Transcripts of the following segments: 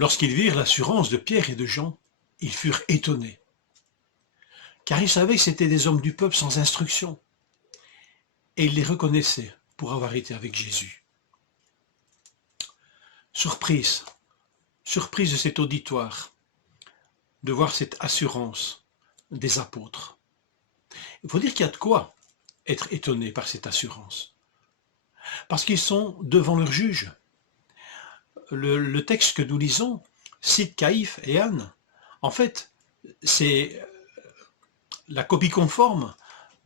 Lorsqu'ils virent l'assurance de Pierre et de Jean, ils furent étonnés, car ils savaient que c'étaient des hommes du peuple sans instruction, et ils les reconnaissaient pour avoir été avec Jésus. Surprise de cet auditoire, de voir cette assurance des apôtres. Il faut dire qu'il y a de quoi être étonné par cette assurance, parce qu'ils sont devant leur juge. Le texte que nous lisons cite Caïphe et Anne. En fait, c'est la copie conforme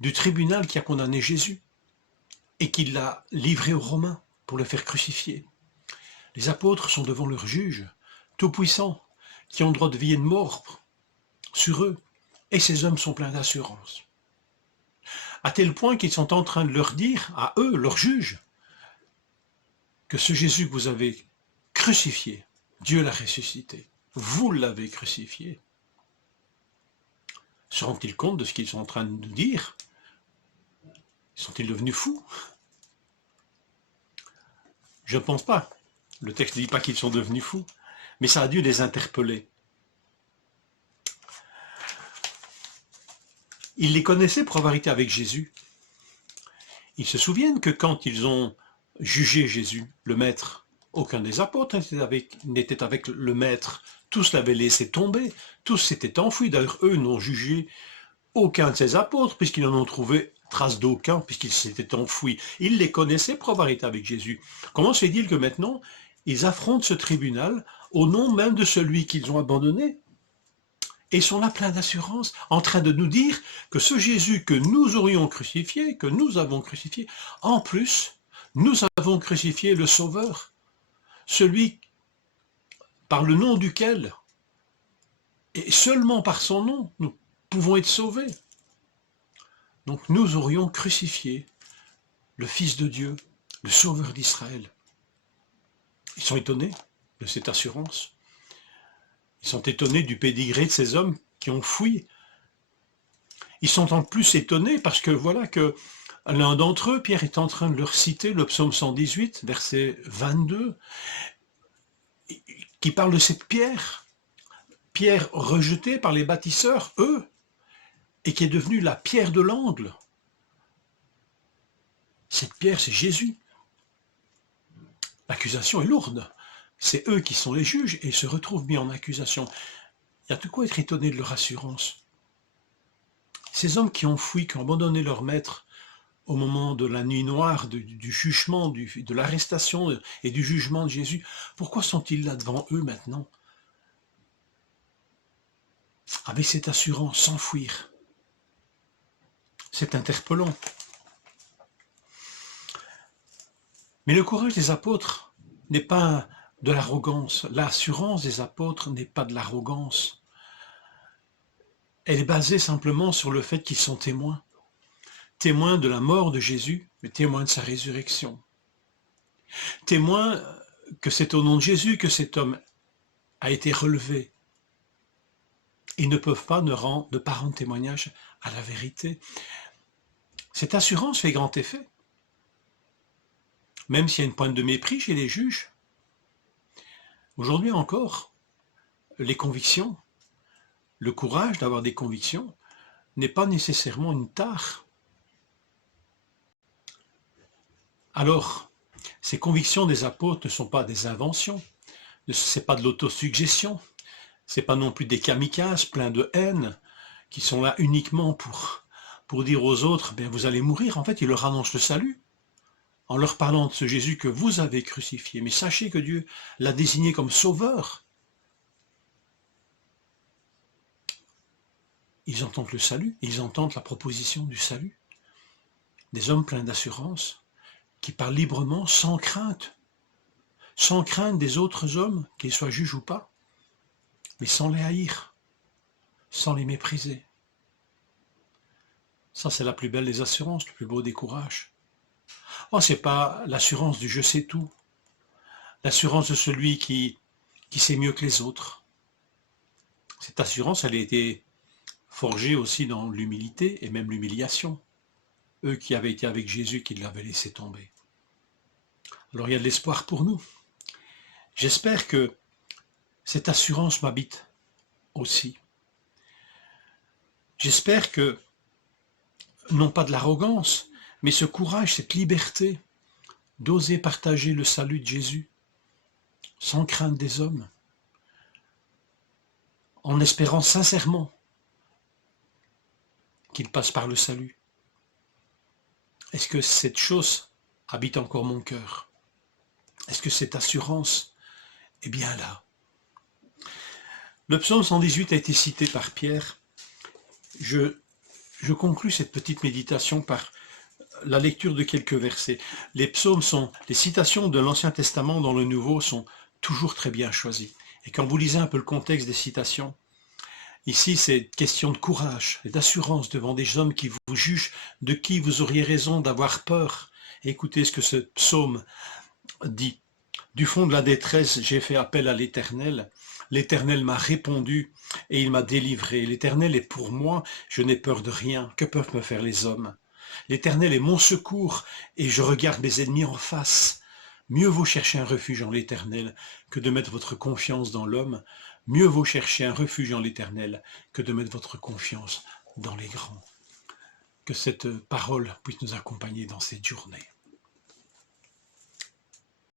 du tribunal qui a condamné Jésus et qui l'a livré aux Romains pour le faire crucifier. Les apôtres sont devant leur juge, tout-puissant, qui ont droit de vie et de mort sur eux, et ces hommes sont pleins d'assurance. À tel point qu'ils sont en train de leur dire, à eux, leurs juges, que ce Jésus que vous avez crucifié, Dieu l'a ressuscité. Vous l'avez crucifié. Se rendent-ils compte de ce qu'ils sont en train de nous dire? Sont-ils devenus fous? Je ne pense pas. Le texte ne dit pas qu'ils sont devenus fous, mais ça a dû les interpeller. Ils les connaissaient pour avoir été avec Jésus. Ils se souviennent que quand ils ont jugé Jésus, le Maître, aucun des apôtres n'était avec le Maître. Tous l'avaient laissé tomber, tous s'étaient enfuis. D'ailleurs, eux n'ont jugé aucun de ces apôtres, puisqu'ils n'en ont trouvé trace d'aucun, puisqu'ils s'étaient enfouis. Ils les connaissaient pour avoir été avec Jésus. Comment se fait-il que maintenant, ils affrontent ce tribunal au nom même de celui qu'ils ont abandonné? Et sont là pleins d'assurance, en train de nous dire que ce Jésus que nous aurions crucifié, que nous avons crucifié, en plus, nous avons crucifié le Sauveur, celui par le nom duquel, et seulement par son nom, nous pouvons être sauvés. Donc nous aurions crucifié le Fils de Dieu, le Sauveur d'Israël. Ils sont étonnés de cette assurance. Ils sont étonnés du pédigré de ces hommes qui ont fui. Ils sont en plus étonnés parce que voilà que l'un d'entre eux, Pierre, est en train de leur citer le psaume 118, verset 22, qui parle de cette pierre rejetée par les bâtisseurs, eux, et qui est devenue la pierre de l'angle. Cette pierre, c'est Jésus. L'accusation est lourde. C'est eux qui sont les juges et ils se retrouvent mis en accusation. Il y a de quoi être étonné de leur assurance. Ces hommes qui ont fui, qui ont abandonné leur maître au moment de la nuit noire, du jugement, de l'arrestation et du jugement de Jésus, pourquoi sont-ils là devant eux maintenant? Avec cette assurance, s'enfuir. C'est interpellant. Mais le courage des apôtres n'est pas de l'arrogance. L'assurance des apôtres n'est pas de l'arrogance. Elle est basée simplement sur le fait qu'ils sont témoins. Témoins de la mort de Jésus, mais témoins de sa résurrection. Témoins que c'est au nom de Jésus que cet homme a été relevé. Ils ne peuvent pas ne pas rendre témoignage à la vérité. Cette assurance fait grand effet. Même s'il y a une pointe de mépris chez les juges. Aujourd'hui encore, les convictions, le courage d'avoir des convictions n'est pas nécessairement une tare. Alors, ces convictions des apôtres ne sont pas des inventions, ce n'est pas de l'autosuggestion, ce n'est pas non plus des kamikazes pleins de haine qui sont là uniquement pour dire aux autres, bien vous allez mourir. En fait, ils leur annoncent le salut en leur parlant de ce Jésus que vous avez crucifié. Mais sachez que Dieu l'a désigné comme sauveur. Ils entendent le salut, ils entendent la proposition du salut. Des hommes pleins d'assurance, qui parlent librement, sans crainte des autres hommes, qu'ils soient juges ou pas, mais sans les haïr, sans les mépriser. Ça, c'est la plus belle des assurances, le plus beau des courages. Oh, c'est pas l'assurance du je sais tout, l'assurance de celui qui sait mieux que les autres. Cette assurance, elle a été forgée aussi dans l'humilité et même l'humiliation. Eux qui avaient été avec Jésus, qui l'avaient laissé tomber. Alors il y a de l'espoir pour nous. J'espère que cette assurance m'habite aussi. J'espère que, non pas de l'arrogance, mais ce courage, cette liberté d'oser partager le salut de Jésus sans crainte des hommes, en espérant sincèrement qu'il passe par le salut. Est-ce que cette chose habite encore mon cœur? Est-ce que cette assurance est bien là? Le psaume 118 a été cité par Pierre. Je conclus cette petite méditation par la lecture de quelques versets. Les psaumes les citations de l'Ancien Testament dans le Nouveau sont toujours très bien choisies. Et quand vous lisez un peu le contexte des citations, ici c'est question de courage et d'assurance devant des hommes qui vous jugent, de qui vous auriez raison d'avoir peur. Écoutez ce que ce psaume dit. Du fond de la détresse, j'ai fait appel à l'Éternel. L'Éternel m'a répondu et il m'a délivré. L'Éternel est pour moi, je n'ai peur de rien. Que peuvent me faire les hommes? L'Éternel est mon secours et je regarde mes ennemis en face. Mieux vaut chercher un refuge en l'Éternel que de mettre votre confiance dans l'homme. Mieux vaut chercher un refuge en l'Éternel que de mettre votre confiance dans les grands. Que cette parole puisse nous accompagner dans cette journée.